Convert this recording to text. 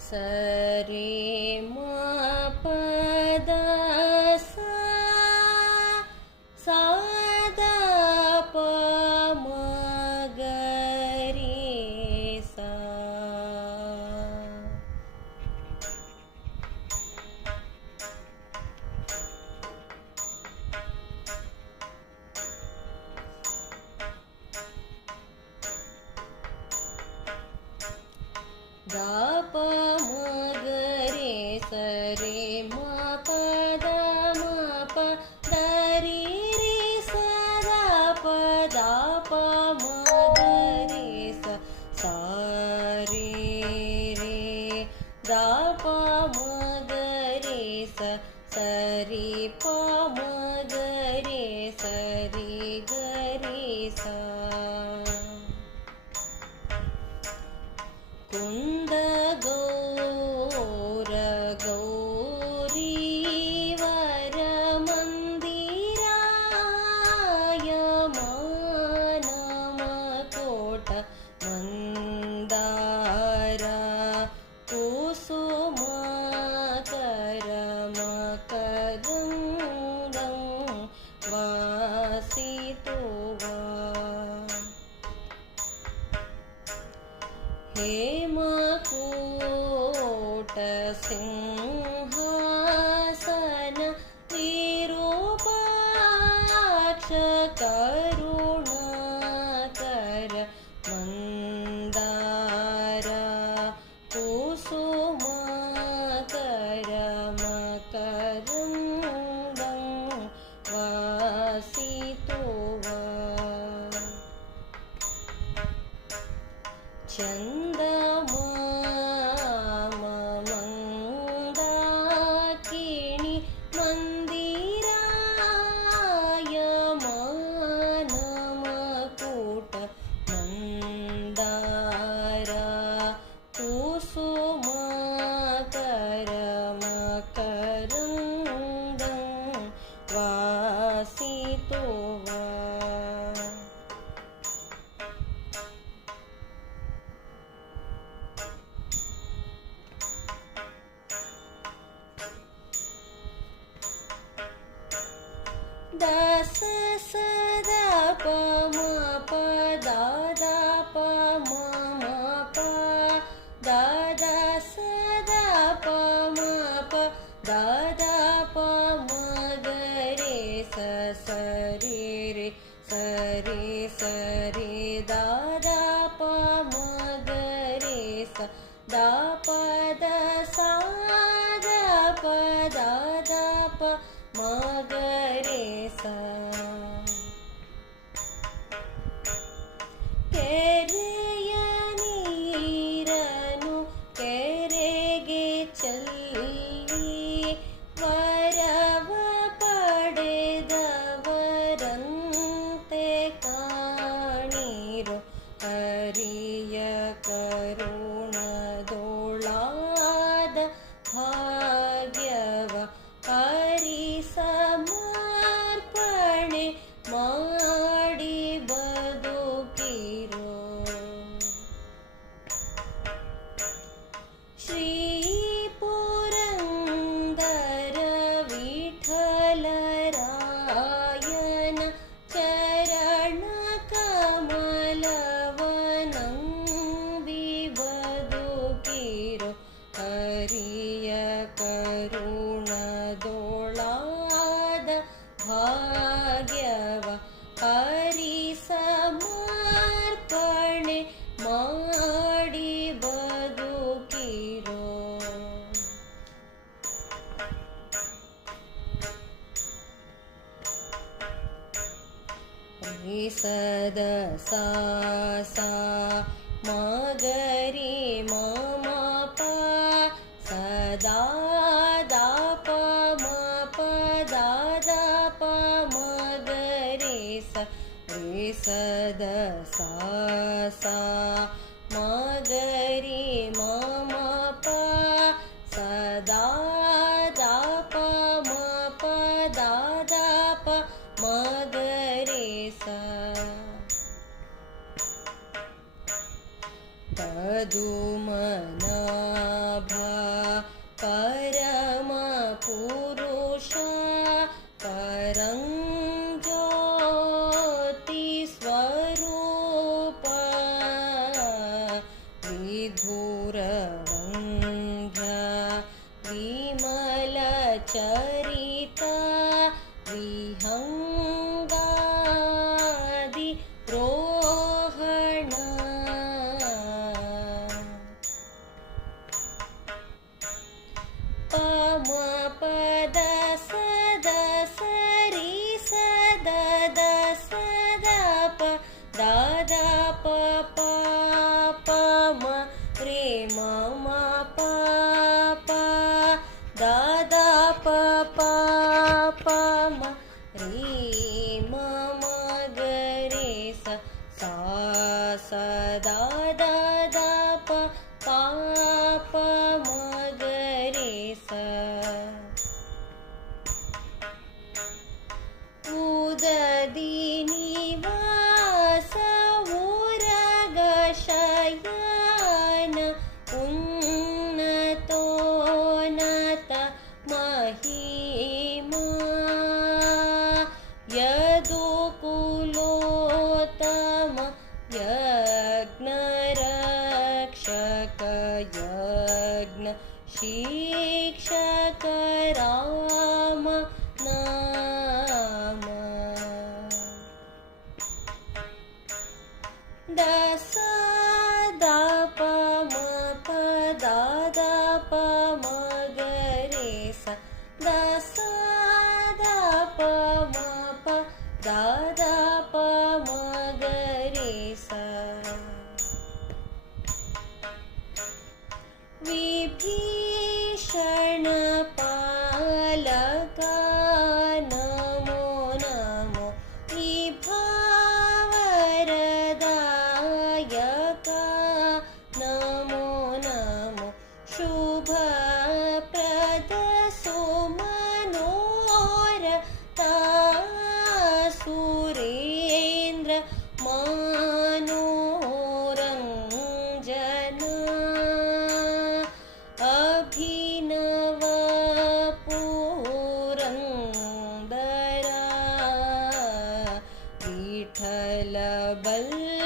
ಸರಿ ಮ ಪದ ಸಾ ಸಾದ ಪ ಮ ಗ ರಿ ಸಾ. ದ ಪ ಮ ಗ ರೆ ಸ ರೆ ಮ ಪ ದ ಮ ಪ ದ ರಿ ರೆ ಸ ದ ಪ ಮ ಗ ರೆ ಸ ಸಾ ರೆ ರೆ ದ ಪ ಮ ಗ ರೆ ಸ ಸ ರಿ ಪ ಮ ಗ ರೆ ಸ ರಿ ಗ ರೆ ಸ. ಕುಂದ ಗೌರ ಗೌರಿ ವರ ಮಂದಿರಾಯ ಮಾನಮ ಕೋಟ ಮಂದಾರ ಕುಸುಮ ಕರಮ ಕಗಂಗಂ ವಾಸಿತುವಾ. ಹೇಮಕೂಟ ಸಿಂಹಾಸನ ವಿರೂಪಾಕ್ಷ ಕರುಣಾಕರ ಮಂದಾರ ಕುಸುಮ ಕರಮ ಕರಂಗಂ ವಾಸಿತುವಾ. ಚಂದಮಾಮ ಮಂದಾಕಿಣಿ ಮಂದಿರಾಯ ಮಾನಮ ಕೂಟ ಮಂದಾರ ಕುಸುಮ ಕರಮ ಕರಂಗಂ ವಾಸಿತುವಾ. ದ ಸ ಸ ದ ಪ ಮ ಪ ದ ದ ಪ ಮ ಮ ಪ ದ ದ ಸ ದ ಪ ಮ ಪ ದ ದ ಪ ಮ ಗ ರೆ ಸ ಸ ರಿ ರೆ ಸ ರೆ ಸ ರೆ ದ ದ ಪ ಮ ಗ ರೆ ಸ ದ ಪ ದ ಸಾ ದ ಪ ದ ದ ಪ ಮ ಗ ರೆ ಸ. ಕೆರೆಯ ನೀರನು ಕೆರೆಗೆ ಚೆಲ್ಲಿ ವರವ ಪಡೆದವರಂತೆ ಕಾಣಿರೋ ಹರಿಯ ಕರುಣದೊಳಾದ ಭಾಗ್ಯವ ಹರಿ ಸಮರ್ಪಣೆ ಮಾಡಿ ಬದುಕಿರೋ. ಶ್ರೀ ಪುರಂದರ ವಿಠಲರಾಯನ ಚರಣ ಕಮಲವನಂಬಿ ಬದುಕಿರೋ ಹರಿಯ ಕರುಣದೊಳಾದ ಭಾಗ್ಯವ ಹರಿ ಸಮರ್ಪಣೆ ಮಾಡಿ ಬದುಕಿರೋ. ರಿ ಸದ ಸಾ ಸಾ ಮ ಗ ರಿ ಮ ಮ ಪ ಸದಾ ದ ಪ ಮ ಪ ದ ದ ಪ ಮ ಗ ರೆ ಸ ರೆ ಸ ದ ಸಾ ಸಾ ಮ ಗ ರಿ ಮ ಮ ಪ ಸದಾ ದ ಪ ಮ ಪ ದ ದ ಪ ಮ ಗ ರೆ ಸ. ಪದುಮನಾಭ गुरवन्द्या विमलचरिता विहङ्गादि रोहणा पम पद सद सरि सद द सद प द प प म रे म प प द प प म रे म ग रे स द प प म ग रे स उददी निवास उरग शयन उन्नतोन्नत महिमा यदुकुलोत्तम यज्ञरक्षक यज्ञ शिक्षक राम नाम दस द प म प द प म ग रे स दस द प म प द प म ग रे स विभीषण पालका नमो नमो विभावरदायका नमो नमो शुभप्रद सुमनोरथा सुरेन्द्र मनोरञ्जना अभिनव पुरन्दरा विठ्ठल बल्लभ